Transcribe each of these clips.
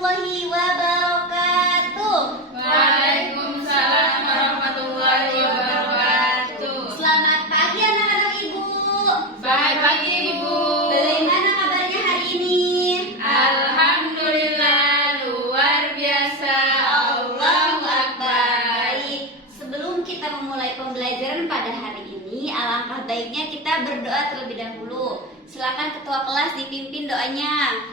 warahmatullahi wabarakatuh. Waalaikumsalam warahmatullahi wabarakatuh. Selamat pagi anak-anak ibu. Selamat pagi ibu. Bagaimana kabarnya hari ini? Alhamdulillah luar biasa. Allahu Akbar. Baik, sebelum kita memulai pembelajaran pada hari ini, alangkah baiknya kita berdoa terlebih dahulu. Silakan ketua kelas dipimpin doanya.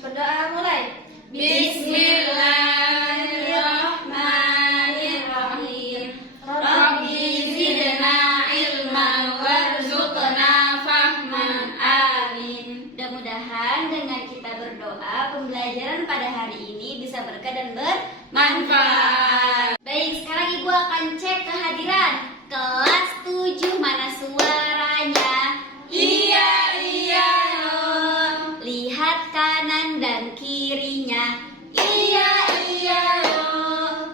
Berdoa mulai. Bismillahirrahmanirrahim. Rabbi zidna ilman warzuqna fahman. Amin. Mudah-mudahan dengan kita berdoa, pembelajaran pada hari ini bisa berkah dan bermanfaat. Baik, sekarang ibu akan cek kehadiran kelas 7. Mana suaranya? Iya, iya. Lihat kanan dan kirinya. Iya, iya.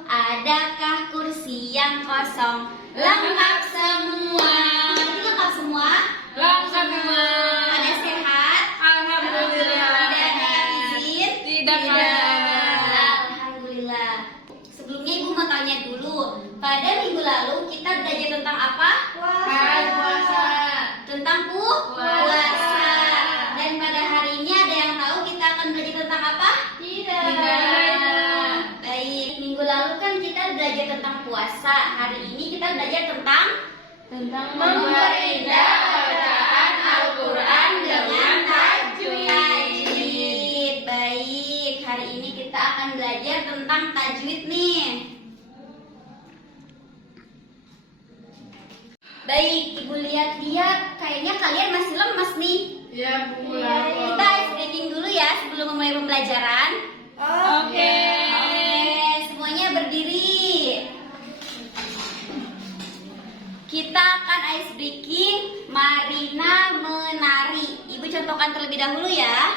Adakah kursi yang kosong? Lengkap semua. Ini lengkap semua? Lengkap semua. Pada sehat? Alhamdulillah. Tidak ada izin? Tidak ada. Alhamdulillah. Sebelumnya ibu mau tanya dulu. Pada minggu lalu kita belajar tentang apa? Puasa. Tentang puasa. Dan pada hari ini ada yang tahu kita akan belajar tentang apa? Tidak. Baik, minggu lalu kan kita belajar tentang puasa. Hari ini kita belajar tentang Memperindah bacaan Al-Quran dengan tajwid. tajwid. Baik, hari ini kita akan belajar tentang tajwid nih. Baik, ibu lihat-lihat kayaknya kalian masih lemas nih. Ya, Bu. Kita ice breaking dulu ya sebelum memulai pembelajaran. Oke. Semuanya berdiri. Kita akan ice breaking Marina menari. Ibu contohkan terlebih dahulu ya.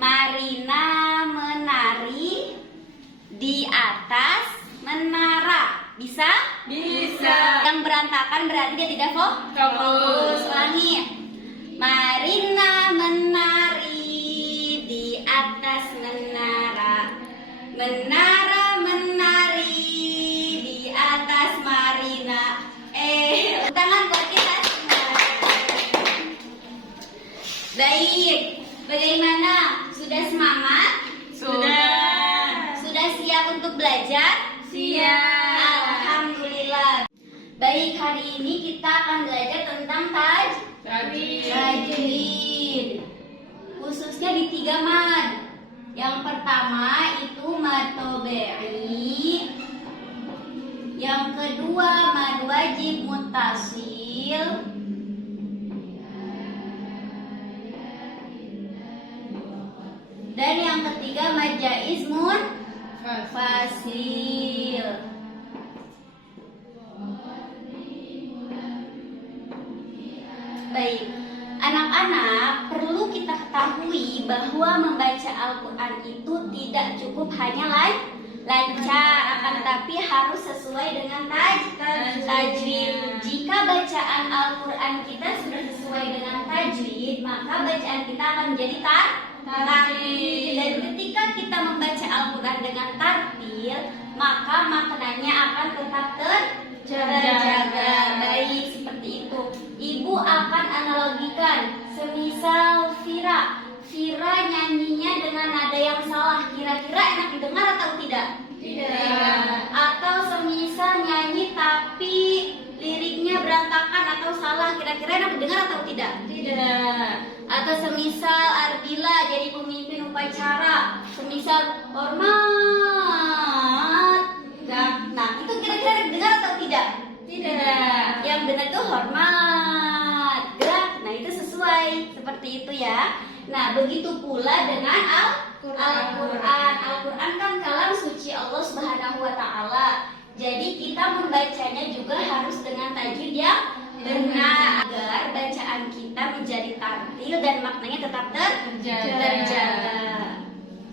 Marina menari di atas menara. Bisa? Bisa. Yang berantakan berarti dia tidak fokus. Ulangi. Marina menari di atas menara. Menara menari di atas Marina. Tangan buat kita. Baik. Bagaimana? Sudah semangat? Sudah siap untuk belajar? Siap. Alhamdulillah. Baik, hari ini kita akan belajar tentang tajwid. Khususnya di 3 mad. Yang pertama itu mad tobe'i. Yang kedua mad wajib muttasil. Dan yang ketiga mad jaiz munfasil. Baik, anak-anak perlu kita ketahui bahwa membaca Al-Quran itu tidak cukup hanya lancar, akan tetapi harus sesuai dengan tajwid. Jika bacaan Al-Quran kita sudah sesuai dengan tajwid, maka bacaan kita akan menjadi tartil. Dan ketika kita membaca Al-Quran dengan tartil, maka maknanya akan tetap terjaga. Baik, seperti itu. Ibu akan analogikan, semisal Vira nyanyinya dengan nada yang salah, kira-kira enak didengar atau tidak? Tidak. Atau semisal nyanyi tapi liriknya berantakan atau salah, kira-kira enak didengar atau tidak? Tidak. Atau semisal Ardila jadi pemimpin upacara, semisal hormat. Nah, itu kira-kira enak didengar atau tidak? Tidak. Yang benar itu hormat, gerak. Nah, itu sesuai seperti itu ya. Nah, begitu pula dengan Al-Quran. Al-Quran kan kalam suci Allah Subhanahu wa Ta'ala. Jadi kita membacanya juga harus dengan tajwid yang benar agar bacaan kita menjadi tartil dan maknanya tetap terjaga.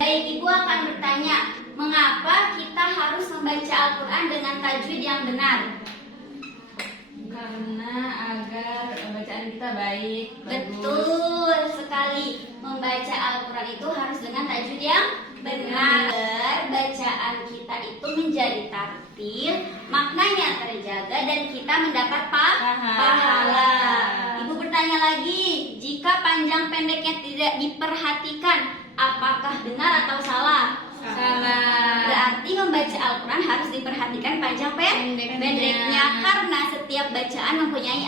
Baik, ibu akan bertanya, mengapa kita harus membaca Al-Quran dengan tajwid yang benar? Karena agar bacaan kita baik, bagus. Betul sekali. Membaca Al-Quran itu harus dengan tajwid yang Nah, agar bacaan kita itu menjadi tartil, maknanya terjaga dan kita mendapat pahala. Ibu bertanya lagi, jika panjang pendeknya tidak diperhatikan, apakah benar atau salah? Salah. Berarti membaca Al-Quran harus diperhatikan panjang pendeknya, karena setiap bacaan mempunyai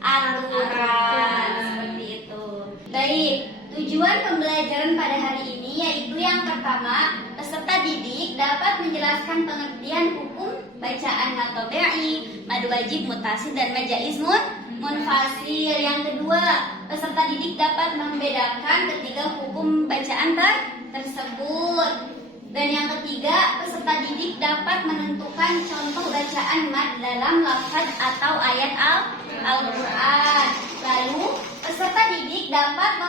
aturan. Seperti itu. Baik, tujuan pembelajaran pada hari ini yaitu yang pertama, peserta didik dapat menjelaskan pengertian hukum bacaan mad tabi'i, mad wajib, mutasil, dan mad jaiz munfasil. Yang kedua, peserta didik dapat membedakan ketiga hukum bacaan tersebut. Dan yang ketiga, peserta didik dapat menentukan contoh bacaan mad dalam lafaz atau ayat Al-Quran. Lalu, peserta didik dapat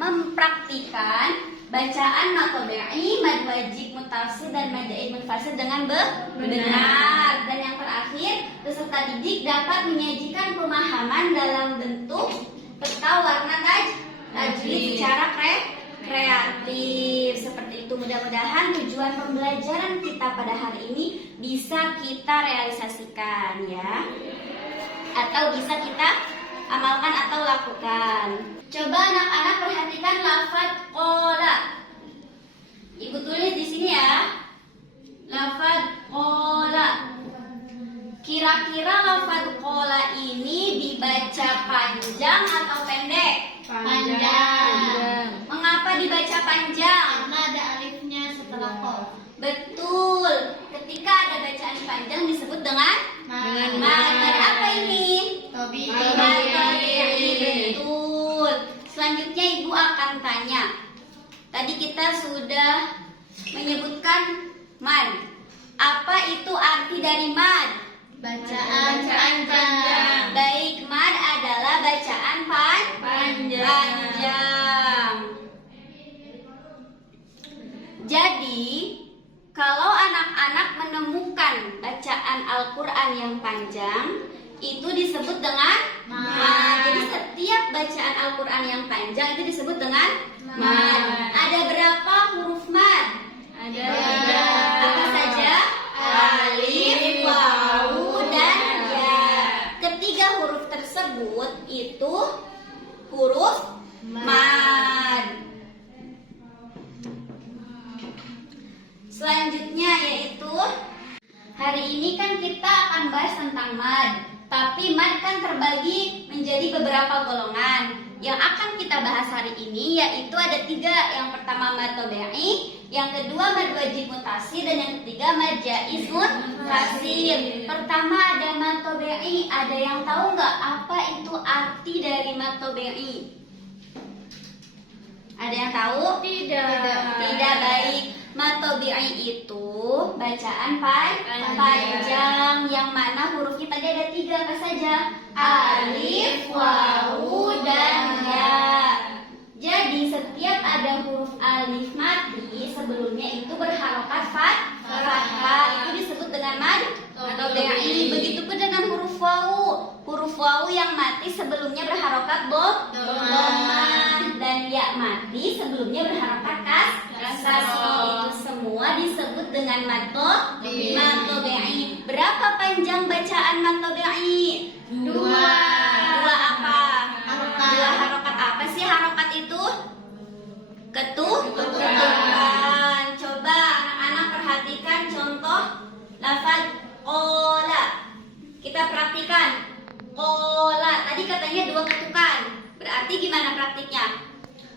mempraktikkan bacaan mad tabi'i, mad wajib, mutasil, dan mad jaiz munfasil dengan benar. Dan yang terakhir, peserta didik dapat menyajikan pemahaman dalam bentuk peta warna tajwid secara kreatif. Seperti itu, mudah-mudahan tujuan pembelajaran kita pada hari ini bisa kita realisasikan ya, atau bisa kita amalkan atau lakukan. Coba anak-anak perhatikan lafaz qola. Ibu tulis di sini ya, lafaz qola. Kira-kira lafaz qola ini dibaca panjang atau pendek? Panjang. Mengapa dibaca panjang? Karena ada alifnya setelah qaf. Betul. Ketika ada bacaan panjang disebut dengan Mad. mad. Apa ini? Tabi'i. Mad tabi'i. Betul. Selanjutnya ibu akan tanya. Tadi kita sudah menyebutkan mad. Apa itu arti dari mad? Bacaan panjang. Baik, mad adalah bacaan panjang. Jadi, kalau anak-anak menemukan bacaan Al-Quran yang panjang, itu disebut dengan mad. Jadi setiap bacaan Al-Quran yang panjang itu disebut dengan mad. Ada berapa huruf mad? Ada Apa saja? Alif, wawu, dan ya. Ketiga huruf tersebut itu huruf mad. Selanjutnya yaitu, hari ini kan kita akan bahas tentang mad. Tapi mad kan terbagi menjadi beberapa golongan. Yang akan kita bahas hari ini yaitu ada 3. Yang pertama mad tabi'i, yang kedua mad wajib mutasil, dan yang ketiga mad jaiz munfasil. Pertama ada mad tabi'i. Ada yang tahu nggak apa itu arti dari mad tabi'i? Ada yang tahu? Tidak. Baik. Mad tabi'i itu bacaan panjang yang mana hurufnya tadi ada 3, apa saja? Alif, wawu, dan ya. Jadi setiap ada huruf alif mati sebelumnya itu berharokat fathah, itu disebut dengan mad tabi'i. Begitupun dengan huruf wawu. Huruf wawu yang mati sebelumnya berharokat dhammah, dan ya mati sebelumnya berharokat kasrah. Itu semua disebut dengan mad tabi'i. Berapa panjang bacaan mad tabi'i? 2. Dua apa? Harokat. 2 harokat. Apa sih harokat itu? Ketukan. Coba anak-anak perhatikan contoh lafaz qola. Kita praktikan. Qola. Tadi katanya 2 ketukan. Berarti gimana praktiknya?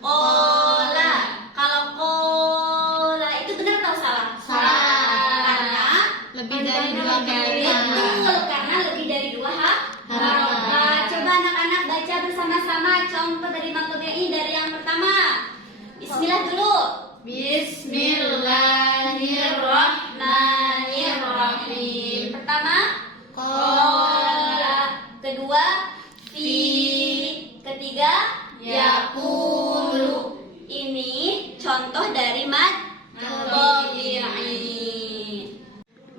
Qola. Kalau qola itu benar atau salah? Salah. Karena Lebih dari 2 kali. betul, karena lebih dari 2 harokat. Coba anak-anak baca bersama-sama contoh dari mad tabi'i dari yang pertama. Bismillah dulu. Bismillahirrahmanirrahim. Pertama, qola. Kedua, fi. Ketiga, yaqulu. Ini contoh dari mad tabi'i.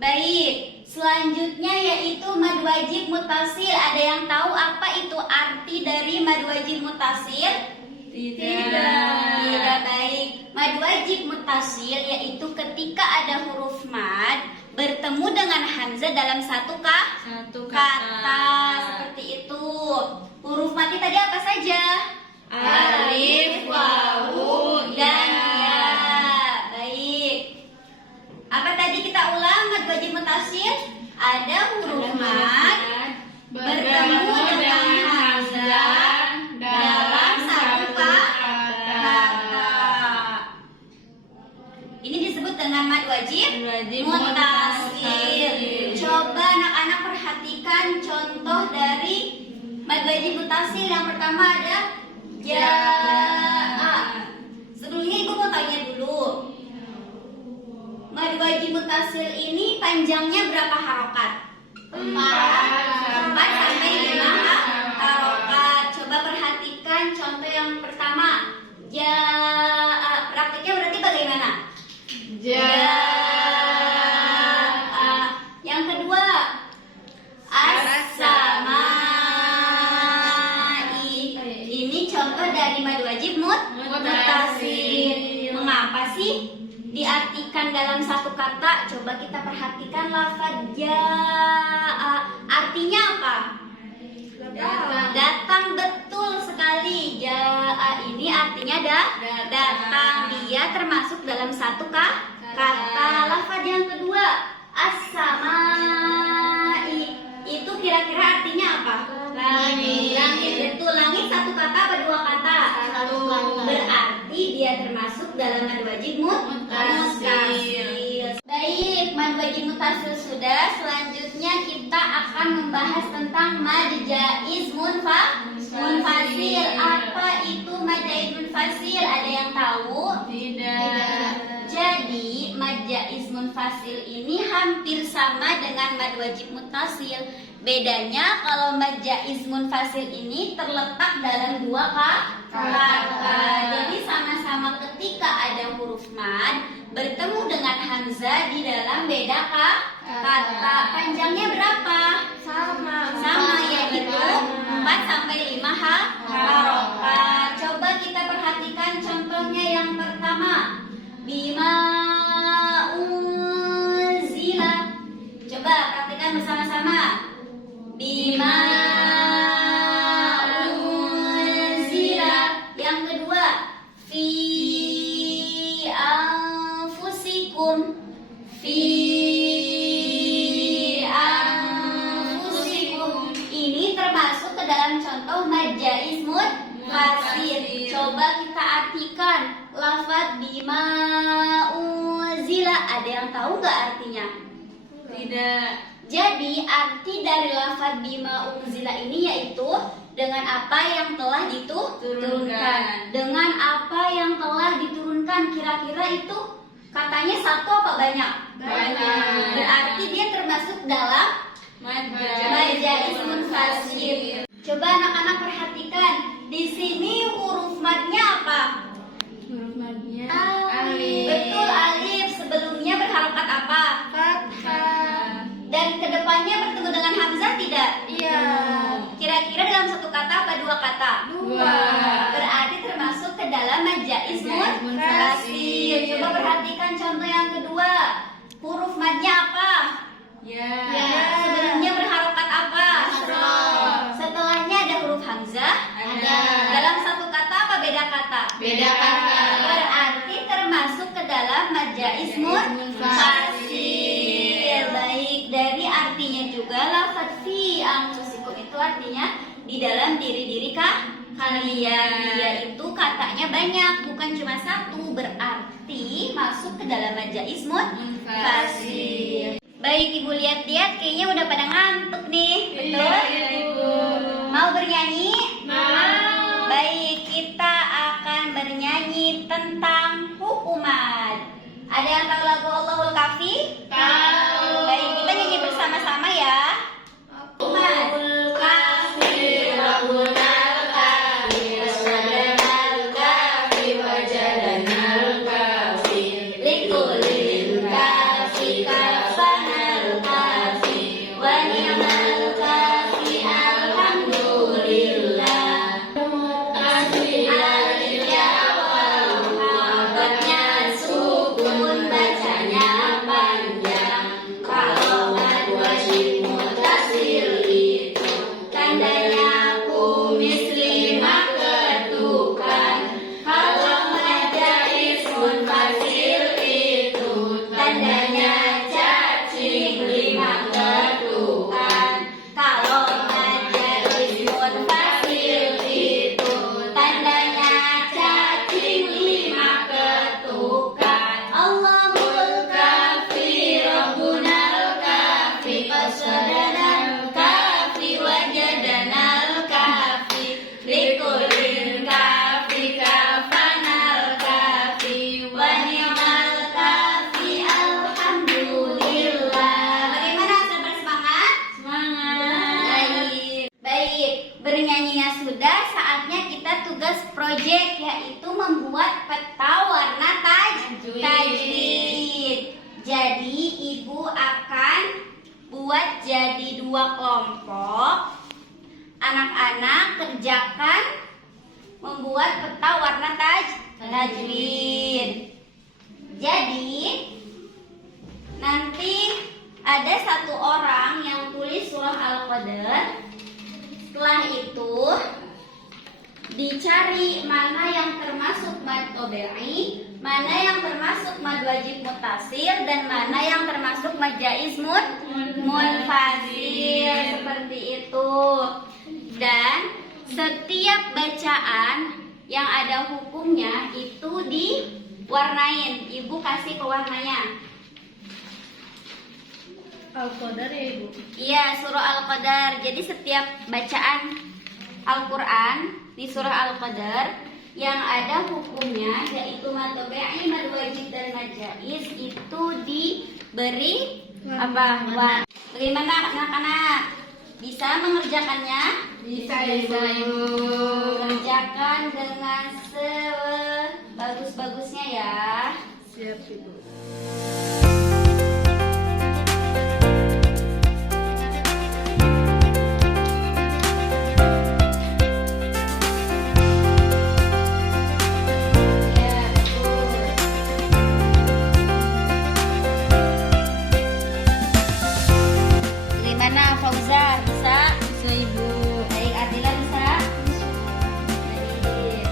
Baik, selanjutnya yaitu mad wajib mutasil. Ada yang tahu apa itu arti dari mad wajib mutasil? Tidak. Baik. mad wajib muttasil yaitu ketika ada huruf mad bertemu dengan hamzah dalam satu Satu kata seperti itu. Huruf mati tadi apa saja? Alif, wawu, dan ya. ya. Baik. Apa tadi kita ulang mad wajib muttasil? Ada huruf mad bertemu dengan hamzah dalam satu kata. Ini disebut dengan mad wajib muttasil. Coba anak-anak perhatikan contoh dari mad wajib muttasil. Yang pertama ada jaa. Sebelumnya ibu mau tanya dulu, mad wajib muttasil ini panjangnya berapa harokat? 4 sampai 5 harokat. Coba perhatikan contoh yang pertama, jaa. Praktiknya berarti bagaimana? Yang kedua, as-samai. Ini contoh dari mad wajib muttasil. Mengapa sih diartikan dalam satu kata? Coba kita perhatikan lafaz jaa. Artinya apa? Datang, betul sekali. Jaa ini artinya datang. Dia termasuk dalam satu kata. Lafaz yang kedua, as-samai. Itu kira-kira artinya apa? Langit. Langit, betul. Langit satu kata apa dua kata? Satu kata. Berarti dia termasuk dalam mad wajib muttasil. Baik, mad wajib muttasil sudah. Selanjutnya kita akan membahas tentang mad jaiz munfasil. Apa itu mad jaiz munfasil? Ada yang tahu? Tidak. Jadi mad jaiz munfasil ini hampir sama dengan mad wajib muttasil. Bedanya kalau mad jaiz munfasil ini terletak dalam dua kata. Jadi sama-sama ketika ada huruf mad bertemu dengan hamzah di dalam beda kata. Panjangnya berapa? Sama yaitu 4 sampai 5 harokat. Coba kita perhatikan contohnya yang pertama. Bima unzila. Coba praktikkan bersama-sama. Bima unzila. Yang kedua, fi anfusikum. Fi anfusikum. Ini termasuk ke dalam contoh mad jaiz munfasil. Coba kita artikan lafaz bima unzila. Ada yang tahu nggak artinya? Tidak. Jadi arti dari lafaz bima unzila ini yaitu dengan apa yang telah diturunkan. Dengan apa yang telah diturunkan. Kira-kira itu katanya satu apa banyak? Banyak. Berarti dia termasuk dalam mad jaiz munfasil. Coba anak-anak perhatikan. Di sini huruf madnya apa? Huruf madnya Alif. Betul, alif. Sebelumnya berharokat apa? Fathah. Dan kedepannya bertemu dengan hamzah tidak? Iya. Kira-kira dalam satu kata apa dua kata? Dua. Berarti termasuk ke dalam mad jaiz munfasil. Coba perhatikan contoh yang kedua. Huruf madnya apa? Ya. Sebelumnya berharokat apa? Kasroh. Setelahnya ada huruf hamzah. Ada. Dalam satu kata apa beda kata? Beda kata. Berarti termasuk ke dalam mad jaiz munfasil. Baik, dari artinya juga lafaz fi anfusikum itu artinya di dalam diri-diri kalian. Yaitu katanya banyak, bukan cuma satu. Berarti masuk ke dalam mad jaiz munfasil. Baik, Ibu lihat-lihat kayaknya udah pada ngantuk nih. Betul? Iya, Ibu. Mau bernyanyi? Mau. Baik, kita akan bernyanyi tentang hukuman. Ada yang tahu lagu Allahul Kafi? Tahu. Baik, kita nyanyi bersama-sama ya. Hukuman. Likulil kafi kafanal kafi wa ni'mal kafi alhamdulillah. Alif ya Allah, yaitu membuat peta warna tajwid. Jadi ibu akan buat jadi 2 kelompok. Anak-anak kerjakan membuat peta warna tajwid. Jadi nanti ada 1 orang yang tulis surah Al-Qadar. Setelah itu dicari mana yang termasuk mad tabi'i, mana yang termasuk mad wajib mutasil, dan mana yang termasuk mad jaiz munfasil, seperti itu. Dan setiap bacaan yang ada hukumnya itu diwarnain. Ibu kasih pewarnanya. Al-Qadar ya Ibu. Iya, surah Al-Qadar. Jadi setiap bacaan Al-Quran di surah Al-Qadar yang ada hukumnya, yaitu mad tabi'i, mad wajib, dan mad jaiz, itu diberi apa? Bagaimana anak-anak? Bisa mengerjakannya? Bisa Ibu. Kerjakan dengan sebagus-bagusnya ya. Siap Ibu. Bagaimana Fauzar? Bisa? Bisa Ibu. Baik, Adila bisa? Baik.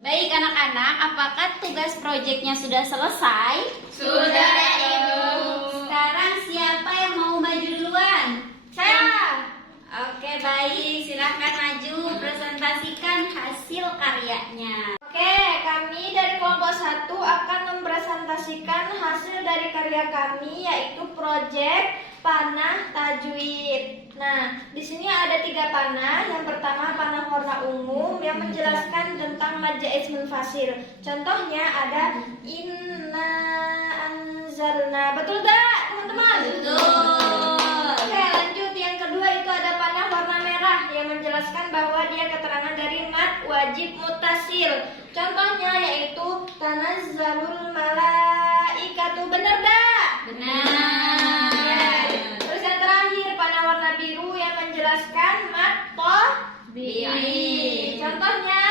Baik anak-anak, apakah tugas proyeknya sudah selesai? Sudah Ibu. Sekarang siapa yang mau maju duluan? Saya. Oke, baik, silahkan maju presentasikan hasil karyanya. Oke, kami dari kelompok 1 akan mempresentasikan hasil dari karya kami, yaitu proyek panah tajwid. Nah, di sini ada 3 panah. Yang pertama panah warna ungu yang menjelaskan tentang mad jaiz munfasil. Contohnya ada inna anzalna. Betul tak, teman-teman? Betul. Oke, lanjut. Yang kedua itu ada panah warna merah yang menjelaskan bahwa dia keterangan dari mad wajib mutasil. Contohnya yaitu tanazzalul malaikatu. Benar dak? Benar. Ya. Terus yang terakhir panah warna biru yang menjelaskan mad tabi'i. Contohnya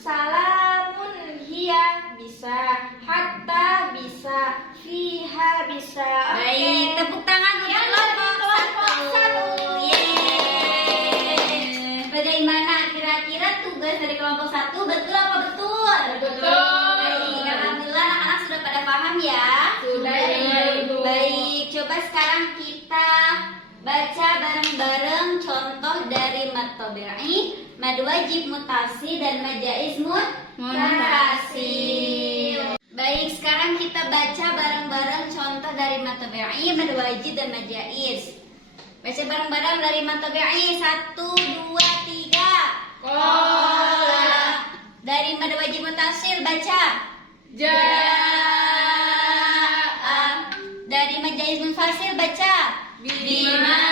salamun hiya bisa, hatta bisa, fiha bisa. Baik, tepuk tangan untuk Yang dari kelompok kelompok 1. 1. Yeay. Bagaimana kira-kira tugas dari kelompok 1? Betul apa betul? Betul. Baik, alhamdulillah anak-anak sudah pada paham ya. Sudah Ibu. Baik, coba sekarang kita baca bareng-bareng contoh dari mad tabi'i, mad wajib mutasi, dan mad jaiz munfasil. Baik, sekarang kita baca bareng-bareng contoh dari mad tabi'i, mad wajib, dan mad jaiz. Baca bareng-bareng dari mad tabi'i. 1, 2, 3. Qala. Dari mad wajib mutasil baca. Ja'a. Dari mad jaiz munfasil baca. Bima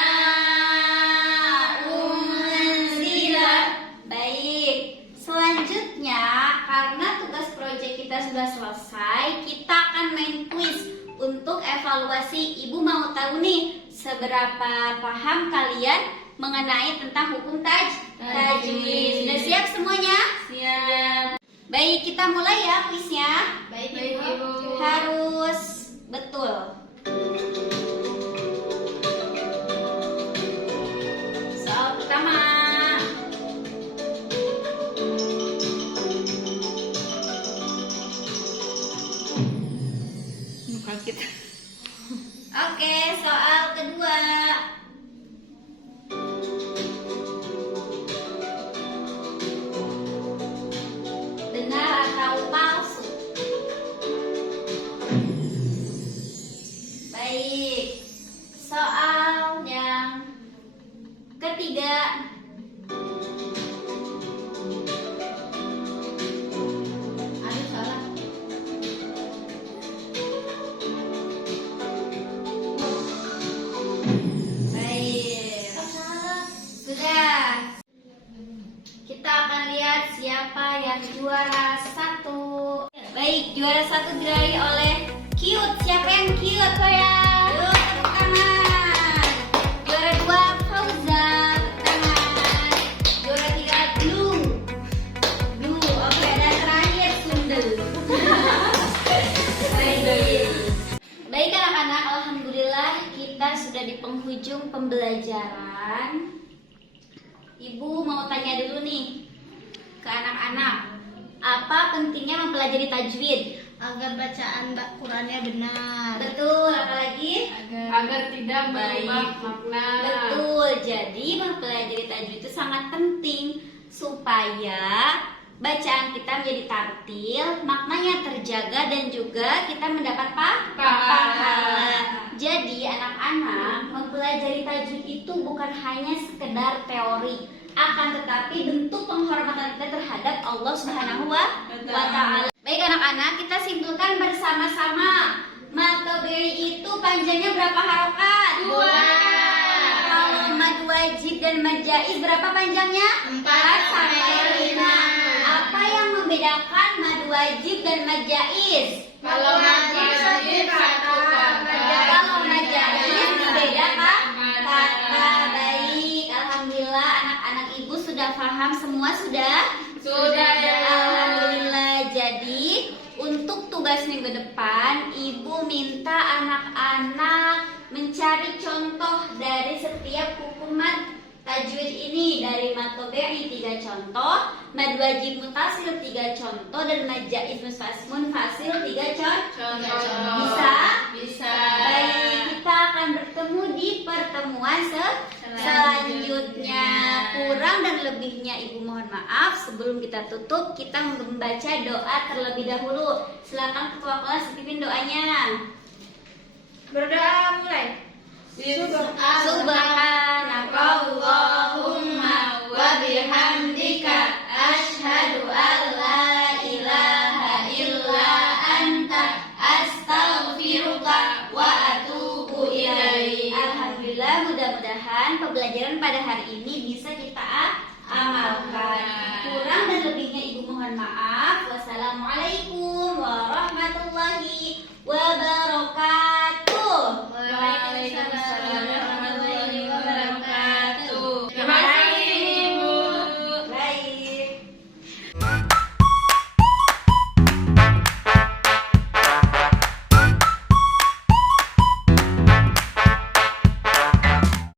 unzila. Baik. Selanjutnya, karena tugas proyek kita sudah selesai, kita akan main quiz untuk evaluasi. Ibu mau tahu nih, seberapa paham kalian mengenai tentang hukum tajwid. Sudah siap semuanya? Siap. Baik, kita mulai ya quiznya. Baik Ibu. Harus betul. Oke, soal kedua. Benar atau palsu? Baik. Soal yang ketiga. Aduh, salah. Baik. Sudah. Kita akan lihat siapa yang juara satu. Baik, juara satu diraih oleh Cute. Siapa yang cute? Yuk, tepuk tangan. Juara dua Fauza, tepuk tangan. Juara tiga Blue. Blue, oke. Dan terakhir Sundel. Baik. Baik anak-anak, alhamdulillah kita sudah di penghujung pembelajaran. Ibu mau tanya dulu nih ke anak-anak, apa pentingnya mempelajari tajwid? Agar bacaan Qurannya benar. Betul, apalagi? Agar tidak merubah makna. Betul, jadi mempelajari tajwid itu sangat penting supaya bacaan kita menjadi tartil, maknanya terjaga dan juga kita mendapat pahala. Jadi anak-anak, mempelajari tajwid itu bukan hanya sekedar teori, akan tetapi bentuk penghormatan kita terhadap Allah Subhanahu wa Ta'ala. Baik anak-anak, kita simpulkan bersama-sama. Matoberi itu panjangnya berapa harokat? 2. Kalau mad wajib dan mad jaiz berapa panjangnya? 4 sampai 5. Apa yang membedakan mad wajib dan mad jaiz? Kalau wajib satu kata. Kalau mad jaiz beda kata. Baik, alhamdulillah anak-anak ibu sudah paham semua sudah? Sudah ya. Alhamdulillah. Jadi untuk tugas minggu depan, ibu minta anak-anak mencari contoh dari setiap hukuman tajwid ini. Dari matobei 3 contoh, mad wajib mutasil 3 contoh, dan mad jaiz munfasil 3 contoh. Bisa? Bisa. Baik, kita akan bertemu di pertemuan selanjutnya. Kurang dan lebihnya ibu mohon maaf. Sebelum kita tutup, kita membaca doa terlebih dahulu. Silakan ketua kelas pimpin doanya. Berdoa mulai. Subhanakallahumma wa bihamdika asyhadu an la ilaha illa anta astaghfiruka wa atubu ilaik. Alhamdulillah, mudah-mudahan pembelajaran pada hari ini bisa kita amalkan. Kurang dan lebihnya ibu mohon maaf. Wassalamualaikum warahmatullahi wabarakatuh.